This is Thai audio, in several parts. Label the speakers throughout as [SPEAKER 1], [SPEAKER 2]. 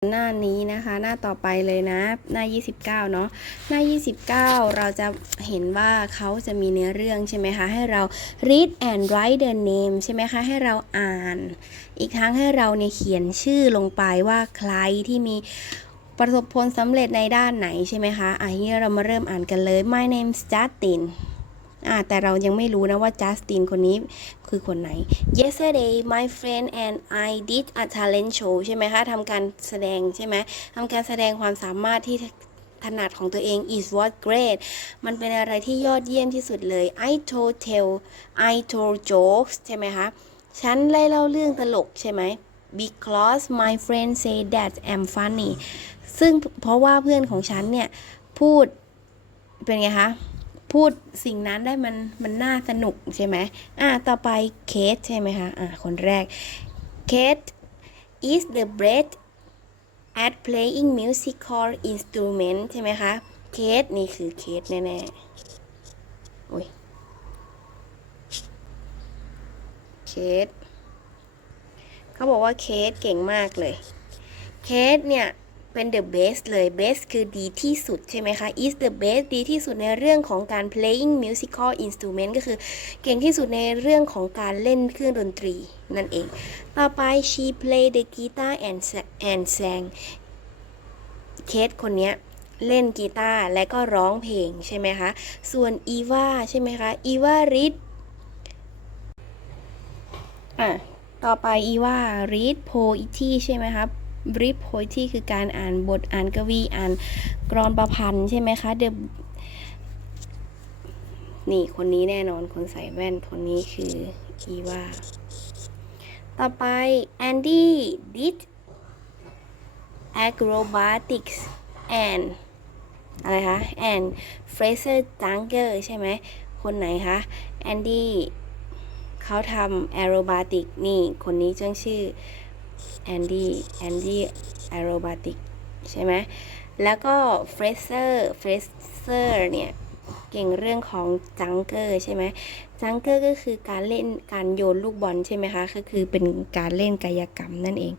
[SPEAKER 1] หน้านี้นะคะหน้าต่อไปเลยนะ หน้า 29 เนาะหน้า 29 เราจะเห็นว่าเขาจะมีเนื้อเรื่องใช่ไหมคะ ให้เรา read and write the name ใช่ไหมคะ ให้เราอ่าน อีกทั้งให้เราเนี่ยเขียนชื่อลงไปว่าใครที่มีประสบผลสำเร็จในด้านไหนใช่ไหมคะอะทีนี้เรามาเริ่มอ่านกันเลย my name is Justin อ่าแต่เรายังไม่รู้นะว่าจัสตินคนนี้ คือคนไหน yesterday my friend and I did a talent show ใช่ไหมคะทำการแสดงใช่ไหมทำการแสดงความสามารถที่ถนัดของตัวเอง is what great มันเป็นอะไรที่ยอดเยี่ยมที่สุดเลย I told tell I told jokes ใช่ไหมคะ ฉันได้เล่าเรื่องตลกใช่ไหม because my friend say that I'm funny ซึ่งเพราะว่าเพื่อนของฉันเนี่ย พูดเป็นไงคะ พูดสิ่งนั้นได้มันมันน่าสนุกใช่ไหมอ่าต่อไปเคทใช่ไหมคะอ่าคนแรกเคท is the best at playing musical instrument ใช่ไหมคะเคทนี่คือเคทแน่ๆอุ้ยเคทเขาบอกว่าเคทเก่งมากเลยเคสเนี่ย เป็น the best เลย best คือดีที่สุดใช่ไหมคะ is the best ดีที่สุดในเรื่องของการ playing musical instrument ก็คือเก่งที่สุดในเรื่องของการเล่นเครื่องดนตรีนั่นเอง ต่อไป she play the guitar and and sang เคสคนเนี้ยเล่นกีตาร์และก็ร้องเพลงใช่ไหมคะ ส่วนอีวาใช่ไหมคะ อีวาริดอะ ต่อไปอีวา read poetry ใช่ไหมค รับ read poetry คือการอ่านบทอ่านกวี อ่านกรอนประพันธ์ใช่ไหมคะ the นี่คนนี้แน่นอนคนใส่แว่นคนนี้คืออีว่า ต่อไป Andy did acrobatics and อะไรคะ and Fraser Jungle ใช่ไหม คนไหนคะ Andy เขาทำแอโรบาติกนี่ คนนี้จ้งชื่อ แอนดี้แอนดี้แอโรบาติกใช่ไหมแล้วก็เฟรเซอร์เฟรเซอร์เนี่ย เก่งเรื่องของจังเกอร์ใช่ไหมจังเกอร์ก็คือการเล่นการโยนลูกบอลใช่ไหมคะ ก็คือเป็นการเล่นกายกรรมนั่นเอง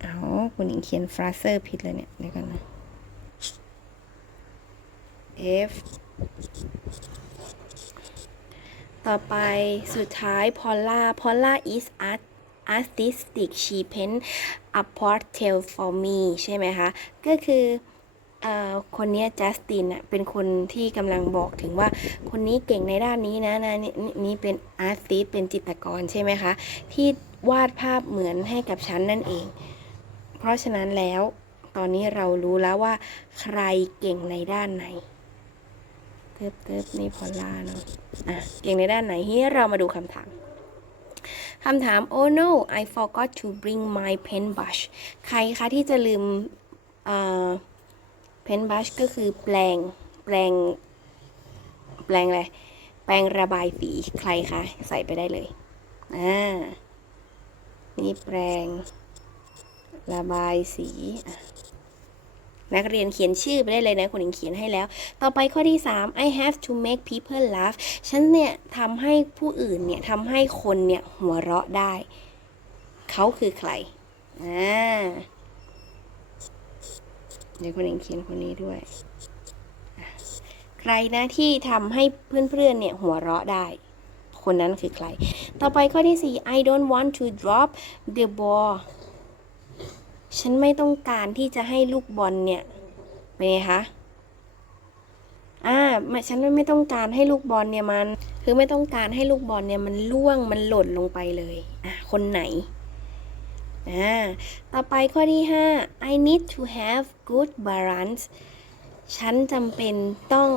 [SPEAKER 1] เอาคุณหญิงเขียนฟราเซอร์ผิดเลยเนี่ยเดี๋ยวกันนะ F ต่อไปสุดท้ายพอลล่าพอลล่า is art artistic she paint a portrait for me ใช่ไหมคะ ก็คือคนนี้จัสตินเป็นคนที่กำลังบอกถึงว่าคนนี้เก่งในด้านนี้นะนะนี่นี่นี่เป็นอาร์ติสเป็นจิตรกรใช่ไหมคะ ที่วาดภาพเหมือนให้กับฉันนั่นเอง เพราะฉะนั้นแล้วตอนนี้เรารู้แล้วว่า ใครเก่งในด้านไหนเติบเติบนี่พอลล่าเนาะอะเก่งในด้านไหนที่เรามาดูคำถาม คำถาม oh no I forgot to bring my pen brush ใครคะที่จะลืมเอ่อ pen brush ก็คือแปลง แปลง แปลงอะไร แปลงระบายสี ใครคะ ใส่ไปได้เลย อ่า นี่แปลง ระบายสีอะ นักเรียนเขียนชื่อไปได้เลยนะคุณหญิงเขียนให้แล้ว ต่อไปข้อที่ 3 I have to make people laugh ฉันเนี่ยทำให้ผู้อื่นเนี่ยทำให้คนเนี่ยหัวเราะได้ เขาคือใครอ่าเดี๋ยวคุณหญิงเขียนคนนี้ด้วย ใครนะที่ทำให้เพื่อนๆเนี่ยหัวเราะได้คนนั้นคือใคร ต่อไปข้อที่ 4 I don't want to drop the ball ฉันไม่ต้องการที่จะให้ลูกบอลเนี่ยเป็นไงคะอ่าฉันไม่ต้องการให้ลูกบอลเนี่ยมัน คือไม่ต้องการให้ลูกบอลเนี่ยมันล่วงมันหล่นลงไปเลยอะคนไหนอ่าต่อไปข้อที่ 5 I need to have good balance ฉันจำเป็นต้อง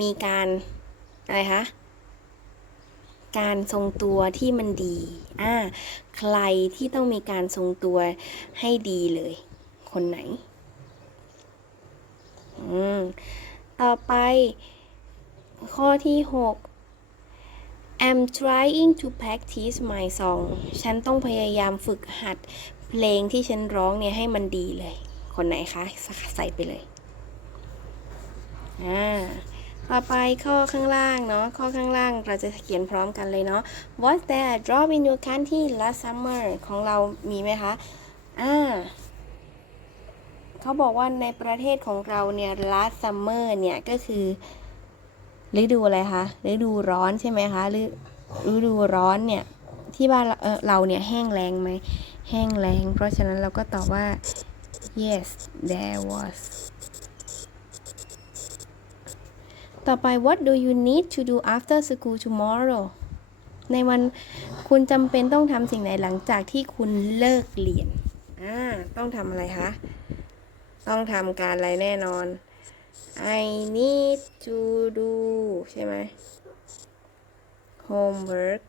[SPEAKER 1] มีการอะไรคะ การทรงตัวที่มันดีอ่าใครที่ต้องมีการทรงตัวให้ดีเลย คนไหน อืม ต่อไป ข้อที่ 6 I'm trying to practice my song ฉันต้องพยายามฝึกหัดเพลงที่ฉันร้องเนี่ยให้มันดีเลย คนไหนคะ ใส่ไปเลย อ่า ต่อไปข้อข้างล่างเนาะข้อข้างล่างเราจะเขียนพร้อมกันเลยเนาะ What's that drop in your country last summer ของเรามีไหมคะ อ่าเขาบอกว่าในประเทศของเราเนี่ย last summer เนี่ย ก็คือฤดูอะไรคะฤดูร้อนใช่ไหมคะฤฤดูร้อนเนี่ย ที่บ้านเราเออเราเนี่ยแห้งแรงไหมแห้งแรง เพราะฉะนั้นเราก็ตอบว่า yes there was ต่อไป what do you need to do after school tomorrow ในวันคุณจำเป็นต้องทำสิ่งไหนหลังจากที่คุณเลิกเรียน อ่า ต้องทำอะไรคะ ต้องทำการอะไรแน่นอน I need to do ใช่ไหม homework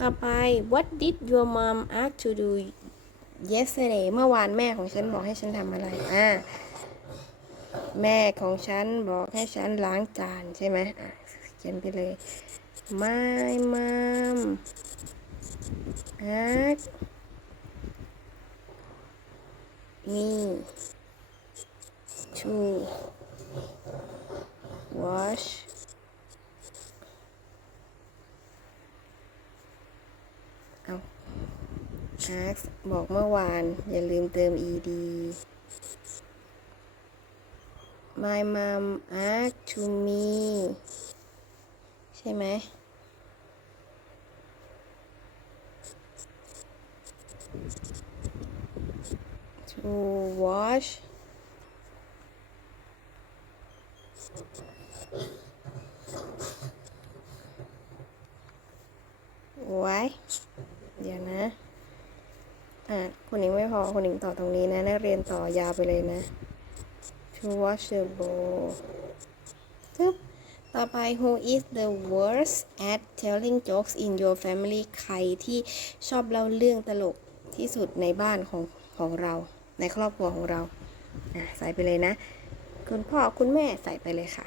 [SPEAKER 1] ต่อไป what did your mom ask to do yesterday เมื่อวานแม่ของฉันบอกให้ฉันทำอะไร อ่า แม่ของฉันบอกให้ฉันล้างจานใช่ไหมอะเขียนไปเลย My mom asked me to wash ask บอกเมื่อวาน อย่าลืมเติม ed my mom asked to me ใช่ไหม to wash ไว้ เดี๋ยวนะ อะ คนหญิงไม่พอคนหญิงต่อตรงนี้นะ นักเรียนต่อยาวไปเลยนะ to wash the bowl ปึ๊บต่อไป who is the worst at telling jokes in your family ใครที่ชอบเล่าเรื่องตลกที่สุดในบ้านของของเรา ในครอบครัวของเราอะใส่ไปเลยนะ คุณพ่อคุณแม่ใส่ไปเลยค่ะ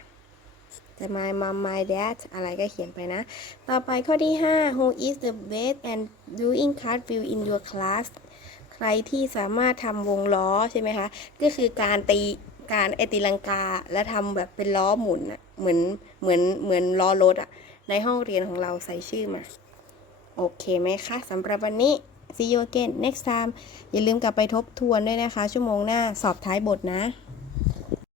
[SPEAKER 1] แต่ my mom my dad อะไรก็เขียนไปนะ ต่อไปข้อที่ 5 who is the best and doing cartwheel in your class ใครที่สามารถทำวงล้อใช่ไหมคะ ก็คือการตีการไอตีลังกาและทำแบบเป็นล้อหมุนอะเหมือนเหมือนเหมือนล้อรถอะในห้องเรียนของเราใส่ชื่อมา โอเคไหมคะสำหรับวันนี้ see you again next time อย่าลืมกลับไปทบทวนด้วยนะคะ ชั่วโมงหน้าสอบท้ายบทนะ